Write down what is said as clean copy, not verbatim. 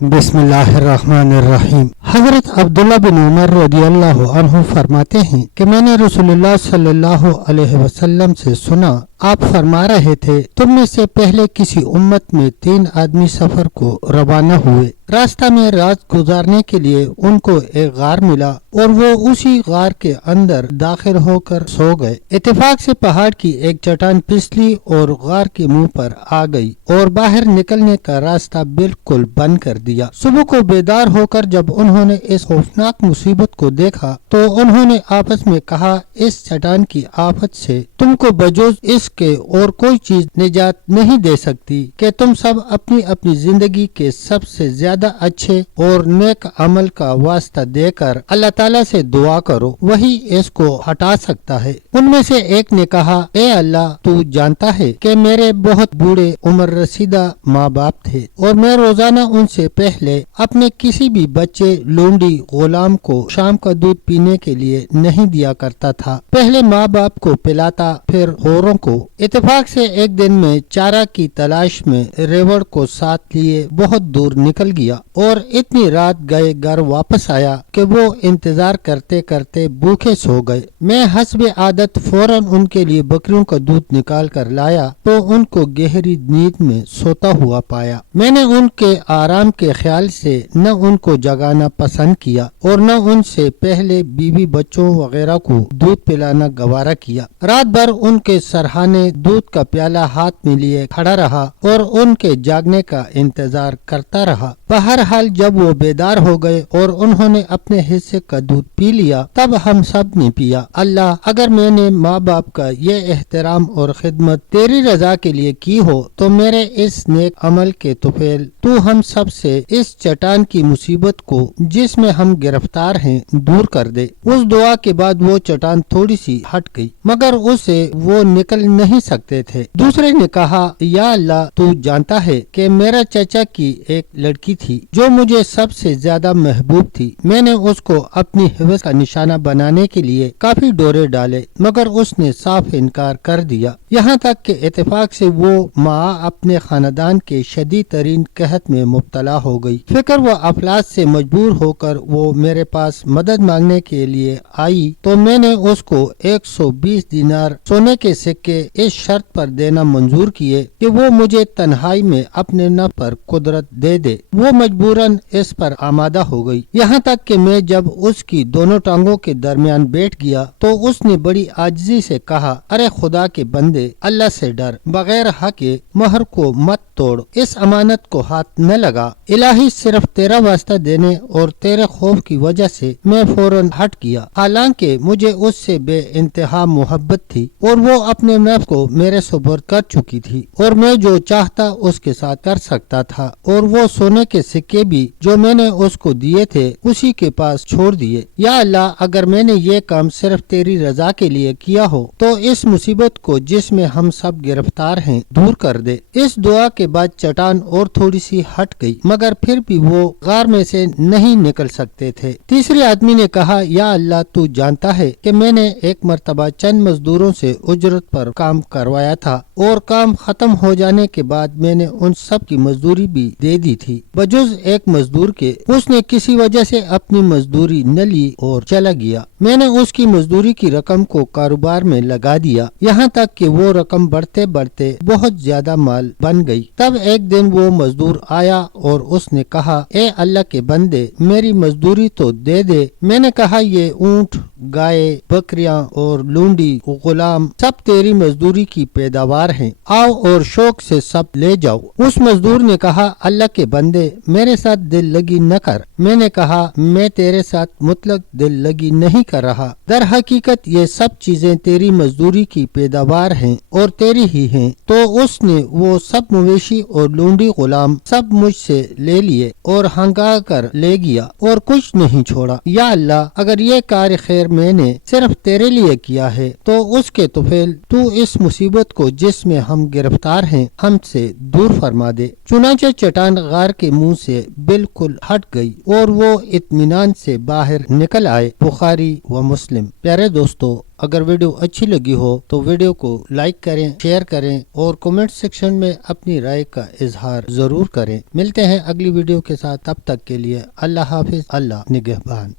बिस्मिल्लाहिर्रहमानिर्रहीम। हजरत अब्दुल्ला बिन उमर रदियल्लाहु अन्हु फरमाते हैं कि मैंने रसूलुल्लाह सल्लल्लाहु अलैहि वसल्लम से सुना, आप फरमा रहे थे, तुम में से पहले किसी उम्मत में 3 आदमी सफर को रवाना हुए। रास्ता में रात गुजारने के लिए उनको एक गार मिला और वो उसी गार के अंदर दाखिल होकर सो गए। इत्तेफाक से पहाड़ की एक चट्टान फिसली और गार के मुंह पर आ गई और बाहर निकलने का रास्ता बिल्कुल बंद कर दिया। सुबह को बेदार होकर जब उन्होंने इस खौफनाक मुसीबत को देखा तो उन्होंने आपस में कहा, इस चट्टान की आफत से तुमको बजूज इसके और कोई चीज निजात नहीं दे सकती कि तुम सब अपनी अपनी जिंदगी के सबसे ज्यादा अच्छे और नेक अमल का वास्ता देकर अल्लाह ताला से दुआ करो, वही इसको हटा सकता है। उनमें से एक ने कहा, ए अल्लाह, तू जानता है कि मेरे बहुत बूढ़े उम्र रसीदा माँ बाप थे और मैं रोजाना उनसे पहले अपने किसी भी बच्चे, लूंडी, गुलाम को शाम का दूध पीने के लिए नहीं दिया करता था। पहले माँ बाप को पिलाता, फिर औरों को। इत्तेफाक से एक दिन में चारा की तलाश में रेवड़ को साथ लिए बहुत दूर निकल गया और इतनी रात गए घर वापस आया कि वो इंतजार करते करते भूखे सो गए। मैं हस्बे आदत फौरन उनके लिए बकरियों का दूध निकाल कर लाया तो उनको गहरी नींद में सोता हुआ पाया। मैंने उनके आराम के ख्याल से न उनको जगाना पसंद किया और न उनसे पहले बीवी बच्चों वगैरह को दूध पिलाना गवारा किया। रात भर उनके सरहाने दूध का प्याला हाथ में लिए खड़ा रहा और उनके जागने का इंतजार करता रहा। बहरहाल जब वो बेदार हो गए और उन्होंने अपने हिस्से का दूध पी लिया तब हम सब ने पिया। अल्लाह, अगर मैंने माँ बाप का ये एहतराम और खिदमत तेरी रजा के लिए की हो तो मेरे इस नेक अमल के तुफैल तू हम सब से इस चट्टान की मुसीबत को जिसमें हम गिरफ्तार हैं दूर कर दे। उस दुआ के बाद वो चट्टान थोड़ी सी हट गई मगर उससे वो निकल नहीं सकते थे। दूसरे ने कहा, या अल्लाह, तू जानता है कि मेरा चाचा की एक लड़की थी जो मुझे सबसे ज्यादा महबूब थी। मैंने उसको अपनी हिवस का निशाना बनाने के लिए काफी डोरे डाले मगर उसने साफ इनकार कर दिया। यहाँ तक कि इत्तेफाक से वो माँ अपने खानदान के शदीद तरीन कहत में मुब्तला हो गई। फिक्र व अफलास से मजबूर होकर वो मेरे पास मदद मांगने के लिए आई तो मैंने उसको 120 दिनार सोने के सिक्के इस शर्त पर देना मंजूर किए कि वो मुझे तन्हाई में अपने नफ्स पर कुदरत दे दे। वो मजबूरन इस पर आमादा हो गई। यहाँ तक कि मैं जब उसकी दोनों टांगों के दरमियान बैठ गया तो उसने बड़ी आजिजी से कहा, अरे खुदा के बंदे, अल्लाह से डर, बगैर हक के मोहर को मत तोड़, इस अमानत को हाथ न लगा। इलाही, सिर्फ तेरा वास्ता देने और तेरे खौफ की वजह से मैं फौरन हट गया। हालांकि मुझे उससे बे इंतहा मोहब्बत थी और वो अपने नफ्स को मेरे सुपुर्द कर चुकी थी और मैं जो चाहता उसके साथ कर सकता था और वो सोने के सिक्के भी जो मैंने उसको दिए थे उसी के पास छोड़ दिए। या अल्लाह, अगर मैंने ये काम सिर्फ तेरी रजा के लिए किया हो तो इस मुसीबत को जिसमें हम सब गिरफ्तार हैं दूर कर दे। इस दुआ के बाद चट्टान और थोड़ी सी हट गई मगर फिर भी वो गार में से नहीं निकल सकते थे। तीसरे आदमी ने कहा, या अल्लाह, तू जानता है कि मैंने एक मर्तबा चंद मजदूरों से उजरत पर काम करवाया था और काम खत्म हो जाने के बाद मैंने उन सब की मजदूरी भी दे दी थी बजुज एक मजदूर के। उसने किसी वजह से अपनी मजदूरी न ली और चला गया। मैंने उसकी मजदूरी की रकम को कारोबार में लगा दिया, यहाँ तक कि वो रकम बढ़ते बढ़ते बहुत ज्यादा माल बन गई। तब एक दिन वो मजदूर आया और उसने कहा, ए अल्लाह के बंदे, मेरी मजदूरी तो दे दे। मैंने कहा, ये ऊंट, गाय, बकरियां और लूंडी, गुलाम सब तेरी मजदूरी की पैदावार हैं, आओ और शौक से सब ले जाओ। उस मजदूर ने कहा, अल्लाह के बंदे, मेरे साथ दिल लगी न कर। मैंने कहा, मैं तेरे साथ मुतलक दिल लगी नहीं कर रहा। दर हकीकत ये सब चीजें तेरी मजदूरी की पैदावार हैं और तेरी ही हैं। तो उसने वो सब मवेशी और लूंडी गुलाम सब मुझसे ले लिए और हंगा कर ले गया और कुछ नहीं छोड़ा। या अल्लाह, अगर ये कार्य खैर मैंने सिर्फ तेरे लिए किया है तो उसके तुफैल तू इस मुसीबत को जिसमें हम गिरफ्तार हैं हमसे दूर फरमा दे। चुनांचे चट्टान गार के मुंह से बिल्कुल हट गई और वो इत्मीनान से बाहर निकल आए। बुखारी व मुस्लिम। प्यारे दोस्तों, अगर वीडियो अच्छी लगी हो तो वीडियो को लाइक करें, शेयर करें और कमेंट सेक्शन में अपनी राय का इजहार जरूर करें। मिलते हैं अगली वीडियो के साथ, तब तक के लिए अल्लाह हाफिज, अल्लाह निगहबान।